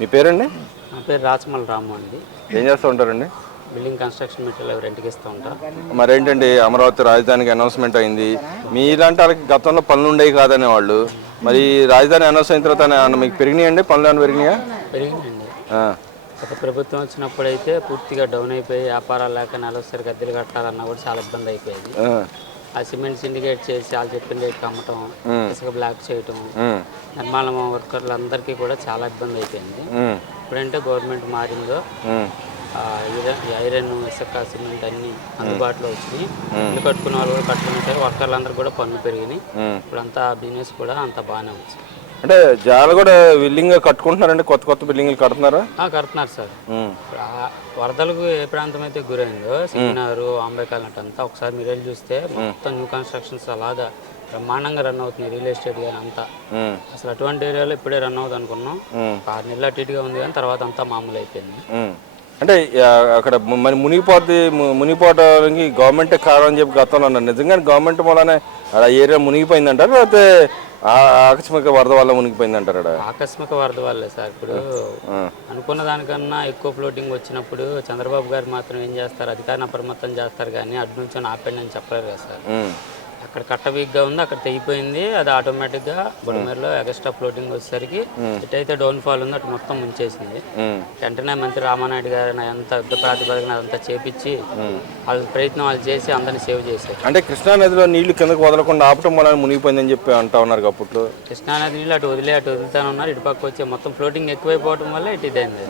మీ పేరండి? నా పేరు రాచమల్ రాము అండి. ఏం చేస్తూ ఉంటారండి? బిల్డింగ్ కన్స్ట్రక్షన్ మెటీరియల్ రెంట్కి ఇస్తూ ఉంటా. మరేంటండి అమరావతి రాజధానికి అనౌన్స్మెంట్ అయింది. మీలాంటి వాళ్ళకి గతంలో పనులు ఉండేవి కాదనే వాళ్ళు, మరి రాజధాని అనౌన్స్ అయిన తర్వాత మీకు పెరిగినాయండి? పనులు ఏమైనా పెరిగినాయా? పెరిగిందండి. గత ప్రభుత్వం వచ్చినప్పుడైతే పూర్తిగా డౌన్ అయిపోయి వ్యాపారాలు లేక నెలసరికి అద్దెలు కట్టాలన్నా కూడా చాలా ఇబ్బంది అయిపోయేది. ఆ సిమెంట్ సిండికేట్ చేసి వాళ్ళు చెప్పిన రేట్కి అమ్మటం, ఇసుక బ్లాక్ చేయటం, నిర్మాణ వర్కర్లందరికీ కూడా చాలా ఇబ్బంది అయిపోయింది. ఇప్పుడంటే గవర్నమెంట్ మారిందో ఐరన్, ఇసుక, సిమెంట్ అన్నీ అందుబాటులో వచ్చినాయి. ఇల్లు కట్టుకున్న వాళ్ళు కూడా కట్టుకునే సరే వర్కర్లందరూ కూడా పన్ను పెరిగినాయి. ఇప్పుడంతా బిజినెస్ కూడా అంత బాగానే ఉంది. అంటే జనాలు కూడా బిల్డింగ్ కట్టుకుంటున్నారండి? కొత్త కొత్త బిల్డింగ్లు కడుతున్నారా? కడుతున్నారు సార్. వరదలకు ఏ ప్రాంతం అయితే గురైందో సిమినారు, అంబేకాల్ అంతా ఒకసారి మీరు వెళ్ళి చూస్తే మొత్తం న్యూ కన్స్ట్రక్షన్స్ అలాగా బ్రహ్మాండంగా రన్ అవుతుంది. రియల్ ఎస్టేట్ కానీ అంతా అసలు అటువంటి ఏరియాలో ఇప్పుడే రన్ అవుతుంది అనుకున్నాం. 6 నెలలు అటు ఇటుగా ఉంది కానీ తర్వాత అంతా మామూలు అయిపోయింది. అంటే అక్కడ మరి మునిగిపోవడానికి గవర్నమెంటే కారణం అని చెప్పి గతంలో అన్నారు. నిజంగానే గవర్నమెంట్ మూలనే ఆ ఏరియా మునిగిపోయిందంటారు, లేకపోతే ఆకస్మిక వరద వల్ల మునిగిపోయిందంటారా? ఆకస్మిక వరద వల్లే సార్. ఇప్పుడు అనుకున్న దానికన్నా ఎక్కువ ఫ్లోటింగ్ వచ్చినప్పుడు చంద్రబాబు గారు మాత్రం ఏం చేస్తారు, అధికారిని అప్రమత్తం చేస్తారు కానీ అటు నుంచి ఆపండి అని చెప్పలేరు కదా సార్. అక్కడ కట్ట వీక్గా ఉంది, అక్కడ తెగిపోయింది. అది ఆటోమేటిక్గా బుడమేరులో ఎక్స్ట్రా ఫ్లోటింగ్ వచ్చేసరికి ఎటైతే డౌన్ ఫాల్ ఉందో అటు మొత్తం ముంచేసింది. వెంటనే మంత్రి రామానాయుడు గారు ఎంత యుద్ధ ప్రాతిపదికన అదంతా చేపించి వాళ్ళ ప్రయత్నం వాళ్ళు చేసి అందరినీ సేవ్ చేశారు. అంటే కృష్ణానదిలో నీళ్లు కిందకు వదలకుండా ఆపటం వల్ల మునిగిపోయిందని చెప్పి అంటా ఉన్నారు అప్పట్లో. కృష్ణానది నీళ్ళు అటు వదులుతానే ఉన్నారు. ఇటు పక్క వచ్చే మొత్తం ఫ్లోటింగ్ ఎక్కువైపోవడం వల్ల ఇటు ఇదైంది.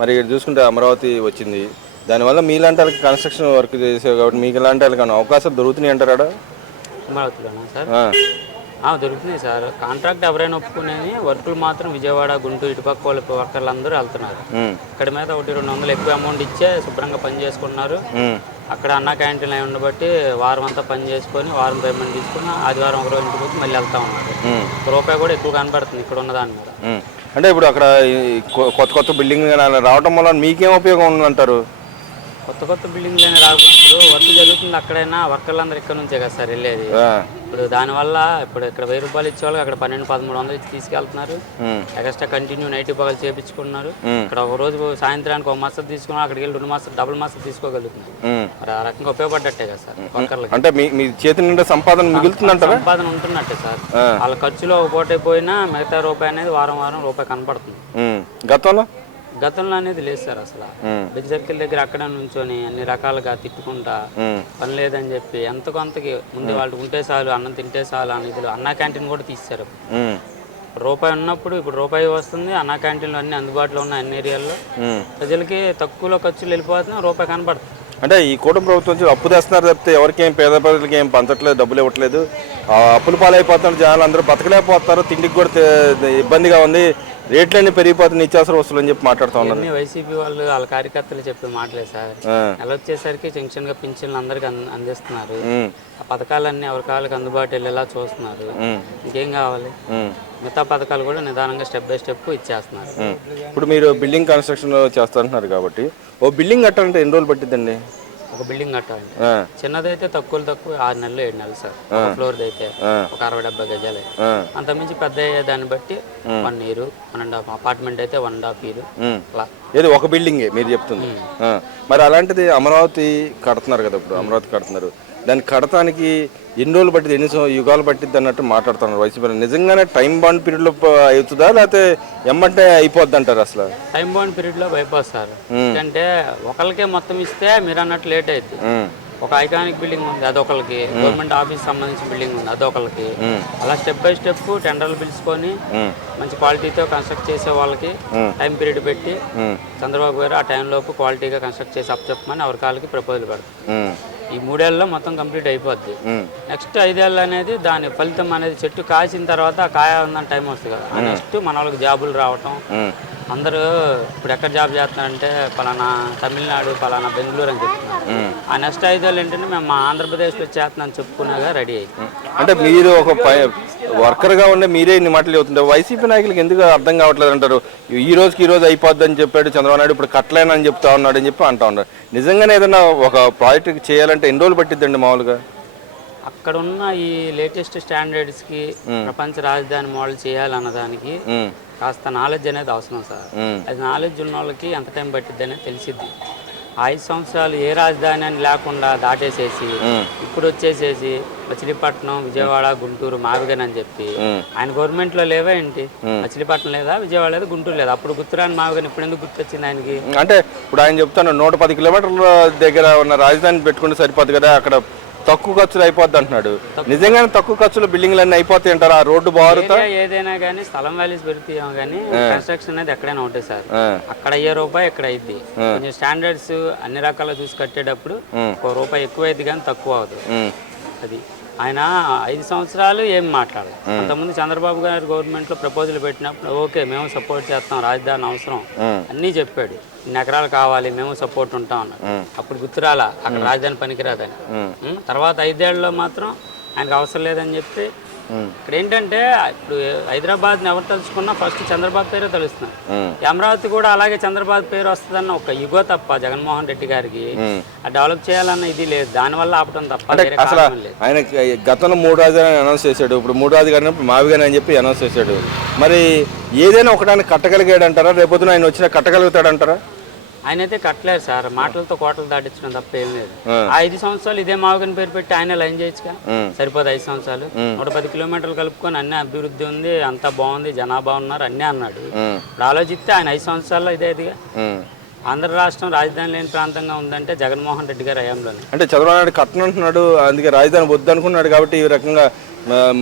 మరి ఇక్కడ చూసుకుంటే అమరావతి వచ్చింది, దానివల్ల మీలాంటి వాళ్ళకి కన్స్ట్రక్షన్ వర్క్ చేసేవి కాబట్టి మీకు ఇలాంటి వాళ్ళకి అవకాశాలు దొరుకుతున్నాయి అంటారా? అమరావతిలోనా సార్? దొరుకుతున్నాయి సార్. కాంట్రాక్ట్ ఎవరైనా ఒప్పుకునేది, వర్కులు మాత్రం విజయవాడ, గుంటూరు ఇటుపక్క వాళ్ళ వర్కర్లు అందరూ వెళ్తున్నారు. ఇక్కడ మీద 100-200 ఎక్కువ అమౌంట్ ఇచ్చే శుభ్రంగా పని చేసుకున్నారు. అక్కడ అన్న క్యాంటీన్ అయి ఉండబట్టి వారం అంతా పని చేసుకొని వారం పేమెంట్ తీసుకుని ఆదివారం ఒక రోజు ఇంటికి వచ్చి మళ్ళీ వెళ్తా ఉన్నారు. రూపాయి కూడా ఎక్కువ కనపడుతుంది ఇక్కడ ఉన్న దాని మీద. అంటే ఇప్పుడు అక్కడ కొత్త కొత్త బిల్డింగ్ రావడం వల్ల మీకేం ఉపయోగం ఉందంటారు? కొత్త కొత్త బిల్డింగ్లు రాకపోయినప్పుడు వర్క్ జరుగుతుంది అక్కడైనా వర్కర్లందరూ ఇక్కడ నుంచే కదా సార్ వెళ్ళేది. ఇప్పుడు దానివల్ల ఇప్పుడు ఇక్కడ 1000 రూపాయలు ఇచ్చేవాళ్ళు అక్కడ 1200-1300 ఇచ్చి తీసుకెళ్తున్నారు. ఎక్స్ట్రా కంటిన్యూ నైట్ పగలు చేపించుకున్నారు. ఇక్కడ ఒక రోజు సాయంత్రానికి 1 మాసం తీసుకున్నా, అక్కడికి వెళ్ళి 2 మాసాలు డబుల్ మాసం తీసుకోగలుగుతున్నారు. మరి ఆ రకంగా ఉపయోగపడ్డట్టే కదా సార్ వర్కర్లకి. అంటే మీ చేతి నిండా సంపాదన మిగులుతుందంటారా? సంపాదన ఉంటున్నట్టే సార్. వాళ్ళ ఖర్చులో ఒక పూట అయిపోయినా మిగతా రూపాయి అనేది వారం రూపాయి కనపడుతుంది. గతంలో అనేది లేదు సార్. అసలు బ్రిడ్జ్ సర్కిల్ దగ్గర అక్కడ నుంచొని అన్ని రకాలుగా తిట్టుకుంటా పని లేదని చెప్పి ఎంత కొంతకి ముందు వాళ్ళు ఉంటే చాలు, అన్నం తింటే చాలు అనేది అన్నా క్యాంటీన్ కూడా తీశారు. రూపాయి ఉన్నప్పుడు ఇప్పుడు రూపాయి వస్తుంది. అన్నా క్యాంటీన్లు అన్ని అందుబాటులో ఉన్న అన్ని ఏరియాల్లో ప్రజలకి తక్కువలో ఖర్చులు వెళ్ళిపోతున్నా రూపాయి కనపడుతుంది. అంటే ఈ కూటమి ప్రభుత్వం అప్పు తెస్తున్నారు తప్పితే ఎవరికేం పేద ప్రజలకి ఏం పంచట్లేదు, డబ్బులు ఇవ్వట్లేదు. అప్పుల పాలైపోతున్నారు జనాలు, అందరూ బతకలేకపోతున్నారు. తిండికి కూడా ఇబ్బందిగా ఉంది, రేట్లన్నీ పెరిగిపోతుంది, నిత్యావసర వస్తువులు అని చెప్పి మాట్లాడుతూ ఉన్నారు. వైసీపీ వాళ్ళు వాళ్ళ కార్యకర్తలు చెప్పి మాటలేదు సార్. నెల వచ్చేసరికి జంక్షన్ గా పింఛన్లు అందరికి అందిస్తున్నారు. ఆ పథకాలన్నీ ఎవరి కాళ్ళకి అందుబాటు వెళ్ళేలా చూస్తున్నారు. ఇంకేం కావాలి? మిగతా పథకాలు కూడా నిదానంగా స్టెప్ బై స్టెప్ ఇచ్చేస్తున్నారు. ఇప్పుడు మీరు బిల్డింగ్ కన్స్ట్రక్షన్ చేస్తున్నారు కాబట్టి ఓ బిల్డింగ్ కట్టాలంటే ఎన్ని రోజులు పట్టిద్దండి? ఒక బిల్డింగ్ కట్టాలంటే చిన్నదైతే తక్కువ 6 నెలలు 7 నెలలు సార్. ఒక ఫ్లోర్ అయితే ఒక 60-70 గజాలు. అంతకుమించి పెద్ద దాన్ని బట్టి 1 year, 1.5 అపార్ట్మెంట్ అయితే 1.5 year అలా. ఏది ఒక బిల్డింగే మీరు చెప్తుంది. మరి అలాంటిది అమరావతి కడుతున్నారు కదా, ఇప్పుడు అమరావతి కడుతున్నారు, దాన్ని కడటానికి ఎన్ని రోజులు పట్టింది, ఎన్ని యుగాలు పట్టిద్ది అన్నట్టు మాట్లాడుతున్నారు వైసీపీ. నిజంగానే టైం బాండ్ పీరియడ్లో అవుతుందా లేకపోతే ఎమ్మంటే అయిపోద్ది అంటారు? అసలు టైం బాండ్ పీరియడ్లో అయిపోతారు. ఎందుకంటే ఒకరికే మొత్తం ఇస్తే మీరు అన్నట్టు లేట్ అవుతుంది. ఒక ఐకానిక్ బిల్డింగ్ ఉంది అదొకరికి, గవర్నమెంట్ ఆఫీస్ సంబంధించిన బిల్డింగ్ ఉంది అదొకరికి. అలా స్టెప్ బై స్టెప్ టెండర్లు పిలుచుకొని మంచి క్వాలిటీతో కన్స్ట్రక్ట్ చేసే వాళ్ళకి టైం పీరియడ్ పెట్టి చంద్రబాబు గారు ఆ టైంలోపు క్వాలిటీగా కన్స్ట్రక్ట్ చేసి అప్పచెప్పమని ఎవరి కాళ్ళకి ప్రపోజల్ పెడతారు. ఈ 3 ఏళ్ళలో మొత్తం కంప్లీట్ అయిపోద్ది. నెక్స్ట్ 5 ఏళ్ళు అనేది దాని ఫలితం అనేది చెట్టు కాసిన తర్వాత ఆ కాయ ఉందని టైం వస్తుంది కదా. నెక్స్ట్ మన వాళ్ళకి జాబులు రావటం, అందరూ ఇప్పుడు ఎక్కడ జాబ్ చేస్తున్నారంటే పలానా తమిళనాడు, పలానా బెంగళూరు అని చెప్తున్నారు. ఆ నెక్స్ట్ 5 ఏళ్ళు ఏంటంటే మేము మా ఆంధ్రప్రదేశ్లో చేస్తున్నాను చెప్పుకున్నాగా రెడీ అయ్యి. అంటే మీరు ఒక వర్కర్గా ఉండే మీరే ఇన్ని మాటలు చెబుతుంటే వైసీపీ నాయకులకి ఎందుకు అర్థం కావట్లేదు అంటారు? ఈ రోజు అయిపోద్ది అని చెప్పాడు చంద్రబాబు నాయుడు, ఇప్పుడు కట్టలేనని చెప్తా ఉన్నాడు అని చెప్పి అంటా ఉన్నారు. నిజంగానే ఏదైనా ఒక ప్రాజెక్ట్ చేయాలంటే ఎన్ని రోజులు పట్టిద్దండి మామూలుగా? అక్కడ ఉన్న ఈ లేటెస్ట్ స్టాండర్డ్స్కి ప్రపంచ రాజధాని మోడల్ చేయాలన్నదానికి కాస్త నాలెడ్జ్ అనేది అవసరం సార్. అది నాలెడ్జ్ ఉన్న వాళ్ళకి ఎంత టైం పట్టిద్ది అనేది తెలిసిద్ది. 5 సంవత్సరాలు ఏ రాజధాని అని లేకుండా దాటేసేసి ఇప్పుడు వచ్చేసేసి మచిలీపట్నం, విజయవాడ, గుంటూరు మావిగన్ అని చెప్పి ఆయన గవర్నమెంట్లో లేవా ఏంటి? మచిలీపట్నం లేదా, విజయవాడ లేదా, గుంటూరు లేదా? అప్పుడు గుర్తురాని మావిగన్ ఇప్పుడు ఎందుకు గుర్తొచ్చింది ఆయనకి? అంటే ఇప్పుడు ఆయన చెప్తాను 110 కిలోమీటర్ల దగ్గర ఉన్న రాజధాని పెట్టుకుంటే సరిపోదు కదా, అక్కడ తక్కువ ఖర్చులు అయిపోద్ది అంటున్నాడు. నిజంగానే తక్కువ ఖర్చులు బిల్డింగ్లు అన్నీ అయిపోతాయి అంటారు? ఆ రోడ్డు బారుతా ఏదైనా కానీ స్థలం వాల్యూస్ పెరుగుతాయేమో కానీ కన్స్ట్రక్షన్ అనేది ఎక్కడైనా ఉంటాయి సార్. అక్కడ అయ్యే రూపాయి ఇక్కడ అయింది. కొంచెం స్టాండర్డ్స్ అన్ని రకాల చూసి కట్టేటప్పుడు ₹1 ఎక్కువ అయింది కానీ తక్కువ అవదు. అది ఆయన 5 సంవత్సరాలు ఏం మాట్లాడదు. అంతకుముందు చంద్రబాబు గారు గవర్నమెంట్లో ప్రపోజల్ పెట్టినప్పుడు ఓకే మేము సపోర్ట్ చేస్తాం, రాజధాని అవసరం అన్నీ చెప్పాడు. ఇన్ని ఎకరాలు కావాలి, మేము సపోర్ట్ ఉంటాం అన్నాడు. అప్పుడు గుర్తురాలా అక్కడ రాజధాని పనికిరాదని. తర్వాత 5 ఏళ్లలో మాత్రం ఆయనకు అవసరం లేదని చెప్పి ఇక్కడ ఏంటంటే ఇప్పుడు హైదరాబాద్ని ఎవరు తలుచుకున్నా ఫస్ట్ చంద్రబాబు పేరే తెలుస్తున్నారు. అమరావతి కూడా అలాగే చంద్రబాబు పేరు వస్తుందన్న ఒక యుగో తప్ప జగన్మోహన్ రెడ్డి గారికి డెవలప్ చేయాలన్న ఇది లేదు. దానివల్ల ఆపటం తప్ప అసలు ఆయన గతంలో 3 రాజధాని అనౌన్స్ చేశాడు. ఇప్పుడు 3 రాజధాని మావిగాని అని చెప్పి అనౌన్స్ చేశాడు. మరి ఏదైనా ఒకటాన్ని కట్టగలిగాడు అంటారా? రేపొద్దున ఆయన వచ్చినా కట్టగలుగుతాడంటారా? ఆయన అయితే కట్టలేరు సార్. మాటలతో కోటలు దాటించడం తప్ప ఏం లేదు. 5 సంవత్సరాలు ఇదే మావిగన్ పేరు పెట్టి ఆయన లైన్ చేయొచ్చుగా, సరిపోదు. 5 సంవత్సరాలు 110 కిలోమీటర్లు కలుపుకొని అన్ని అభివృద్ధి ఉంది, అంతా బాగుంది, జనాభా ఉన్నారు అన్నీ అన్నాడు. ఇప్పుడు ఆలోచిస్తే ఆయన 5 సంవత్సరాల్లో ఇదేదిగా. ఆంధ్ర రాష్ట్రం రాజధాని లేని ప్రాంతంగా ఉందంటే జగన్మోహన్ రెడ్డి గారు హయాంలోనే. అంటే చంద్రబాబు నాయుడు కట్టనంటున్నాడు, అందుకే రాజధాని వద్దు అనుకున్నాడు కాబట్టి ఈ రకంగా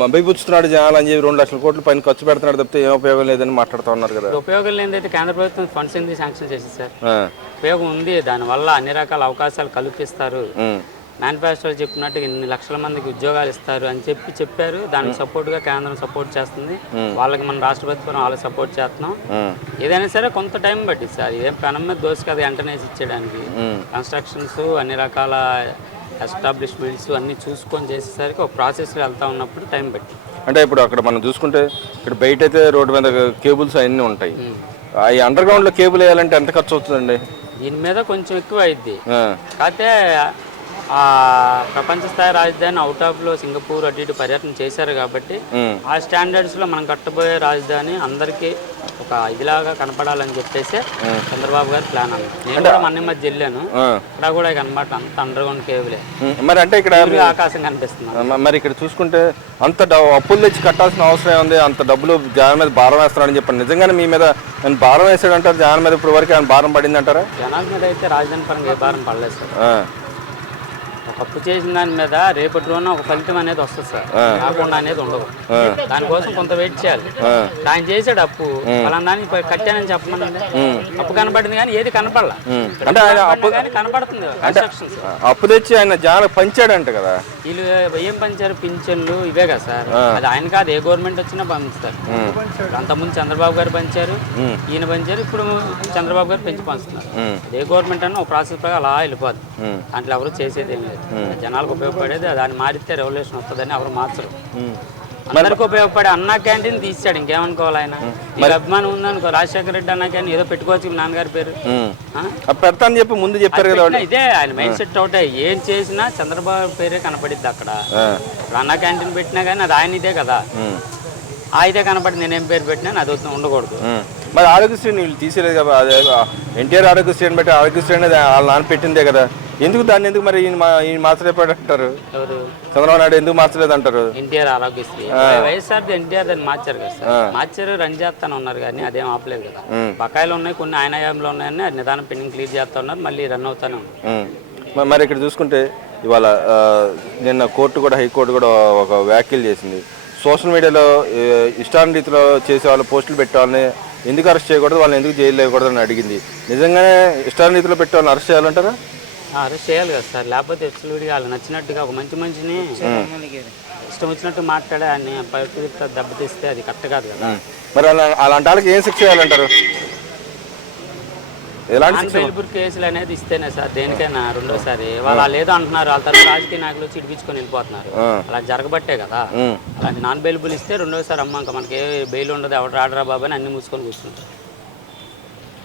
మభ్యపుచ్చుతున్నాడు జనాలు అని చెప్పి 2 లక్షల కోట్ల పైన ఖర్చు పెడుతున్నాడు తప్పితే ఏం ఉపయోగం లేదని మాట్లాడుతూ ఉన్నారు కదా. ఉపయోగం లేదైతే కేంద్ర ప్రభుత్వం ఫండ్స్ ఎందుకు శాంక్షన్ చేసింది సార్? ఉపయోగం ఉంది. దానివల్ల అన్ని రకాల అవకాశాలు కల్పిస్తారు. మేనిఫెస్టోలో చెప్పినట్టు ఇన్ని లక్షల మందికి ఉద్యోగాలు ఇస్తారు అని చెప్పారు. దానికి సపోర్ట్గా కేంద్రం సపోర్ట్ చేస్తుంది. వాళ్ళకి మన రాష్ట్ర ప్రభుత్వం వాళ్ళకి సపోర్ట్ చేస్తున్నాం. ఏదైనా సరే కొంత టైం పట్టింది సార్. ఇదేం పెనం మీద దోశ కదా వెంటనే ఇచ్చేయడానికి. కన్స్ట్రక్షన్స్ అన్ని రకాల ఎస్టాబ్లిష్మెంట్స్ అన్నీ చూసుకొని చేసేసరికి ఒక ప్రాసెస్లో వెళ్తూ ఉన్నప్పుడు టైం పట్టి. అంటే ఇప్పుడు అక్కడ మనం చూసుకుంటే ఇక్కడ బయట అయితే రోడ్డు మీద కేబుల్స్ అవన్నీ ఉంటాయి. ఈ అండర్ గ్రౌండ్లో కేబుల్ వేయాలంటే ఎంత ఖర్చు అవుతుందండి? దీని మీద కొంచెం ఎక్కువ అయింది. కాకపోతే ప్రపంచ స్థాయి రాజధాని అవుట్ ఆఫ్ లో సింగపూర్ అటు ఇటు పర్యటన చేశారు కాబట్టి ఆ స్టాండర్డ్స్ లో మనం కట్టబోయే రాజధాని అందరికీ ఒక ఇదిలాగా కనపడాలని చెప్పేసి చంద్రబాబు గారి ప్లాన్ అన్నది. నేను కూడా మొన్న మధ్య వెళ్ళాను, ఇక్కడ కూడా కనబడ అంత అండర్ గ్రౌండ్ కేబులే. మరి అంటే ఇక్కడ ఆకాశం కనిపిస్తుంది. మరి ఇక్కడ చూసుకుంటే అంత అప్పులు తెచ్చి కట్టాల్సిన అవసరం ఉంది, అంత డబ్బులు జనాల మీద భారం వేస్తున్నాడని చెప్పండి. నిజంగానే మీ మీద నేను భారం వేసాడంటారు జనాల మీద? ఇప్పుడు వరకు ఆయన భారం పడింది అంటారా? జనాల మీద అయితే రాజధాని పరంగా ఏ భారం పడలేదు సార్. అప్పు చేసిన దాని మీద రేపటి రోజున ఒక ఫలితం అనేది వస్తుంది సార్, కాకుండా అనేది ఉండదు. దానికోసం కొంత వెయిట్ చేయాలి. ఆయన చేసాడు అప్పు, ఫలానా కట్టానని చెప్పమనండి, అప్పు కనపడింది కానీ ఏది కనపడలా. అంటే ఆయన అప్పు కనపడుతుంది. అప్పు తెచ్చి ఆయన జనాలకు పంచాడంట కదా. వీళ్ళు ఏం పంచారు? పింఛన్లు ఇవే కదా సార్. అది ఆయన కాదు, ఏ గవర్నమెంట్ వచ్చినా పంపిస్తారు. అంతకుముందు చంద్రబాబు గారు పంచారు, ఈయన పంచారు, ఇప్పుడు చంద్రబాబు గారు పెంచి పంచుతున్నారు. ఏ గవర్నమెంట్ అన్నా ఒక ప్రాసెస్ ప్రకారం అలా వెళ్ళిపోద్ది. దాంట్లో ఎవరు చేసేది ఏం లేదు. జనాలకు ఉపయోగపడేది దాన్ని మారిస్తే రెవల్యూషన్ వస్తుందని ఎవరు మార్చరు. అందరికి ఉపయోగపడే అన్నా క్యాంటీన్ తీసాడు, ఇంకేమనుకోవాలి ఆయన. మీకు అభిమానం ఉందనుకో, రాజశేఖర రెడ్డి అన్నా క్యాంటీన్ ఏదో పెట్టుకోవచ్చు నాన్నగారి పేరు పెడతా అని చెప్పి ముందు చెప్పారు కదా. ఇదే ఆయన మైండ్ సెట్ అవుట్. ఏం చేసినా చంద్రబాబు పేరే కనపడిద్ది అక్కడ. అన్నా క్యాంటీన్ పెట్టినా కానీ అది ఆయన ఇదే కదా, అయితే కనపడి నేనేం పేరు పెట్టినా అది ఉండకూడదు. మరి ఆరోగ్యశ్రీ వీళ్ళు తీసేలేదు కదా, అదే ఎన్టీఆర్ ఆరోగ్యశ్రీ అని బట్టి ఆరోగ్యశ్రీ అనేది వాళ్ళ నాన్న పెట్టిందే కదా. ఎందుకు దాన్ని ఎందుకు మరి ఈయన మార్చలేపాడు అంటారు? చంద్రబాబు నాయుడు ఎందుకు మార్చలేదు అంటారు? ఎన్టీఆర్ ఆరోగ్యశ్రీ వైఎస్ఆర్ ఎన్టీఆర్ దాన్ని మార్చారు కదా సార్. మార్చారు, రన్ చేస్తాను ఉన్నారు కానీ అదేం ఆపలేదు కదా. బకాయిలు ఉన్నాయి, కొన్ని ఆయన హయాంలో ఉన్నాయని అది నిదానం పెండింగ్ క్లియర్ చేస్తా ఉన్నారు, మళ్ళీ రన్ అవుతానే ఉన్నారు. మరి ఇక్కడ చూసుకుంటే ఇవాళ నిన్న కోర్టు కూడా, హైకోర్టు కూడా ఒక వ్యాఖ్యలు చేసింది. సోషల్ మీడియాలో ఇష్టాన్ని రీతిలో చేసే వాళ్ళు పోస్టులు పెట్టాలని ఎందుకు అరెస్ట్ చేయకూడదు, వాళ్ళని ఎందుకు జైలు వేయకూడదు అని అడిగింది. నిజంగానే ఇష్టాన్ని రీతిలో పెట్టే వాళ్ళని అరెస్ట్ చేయాలంటారా? అరెస్ట్ చేయాలి కదా సార్, లేకపోతే ఎక్స్క్లూడ్గా వాళ్ళు నచ్చినట్టుగా ఒక మంచి మనిషిని ఇష్టం వచ్చినట్టు మాట్లాడే అన్ని పరిస్థితి దెబ్బతీస్తే అది కరెక్ట్ కాదు కదా. మరి అలాంటి వాళ్ళకి ఏం శిక్ష చేయాలంటారు? బెయిల్బుల్ కేసులు అనేది ఇస్తేనే సార్ దేనికైనా. రెండోసారి వాళ్ళు ఏదో అంటున్నారు, వాళ్ళ తర్వాత రాజకీయ నాయకులు వచ్చి ఇడిపించుకొని వెళ్ళిపోతున్నారు. అలా జరగబట్టే కదా. అలాంటి నాన్ బెయిల్బుల్ ఇస్తే రెండోసారి అమ్మ ఇంకా మనకి ఏ బెయిల్ ఉండదు, ఎవరు రాడరా బాబు అని అన్ని మూసుకొని కూర్చుంటారు.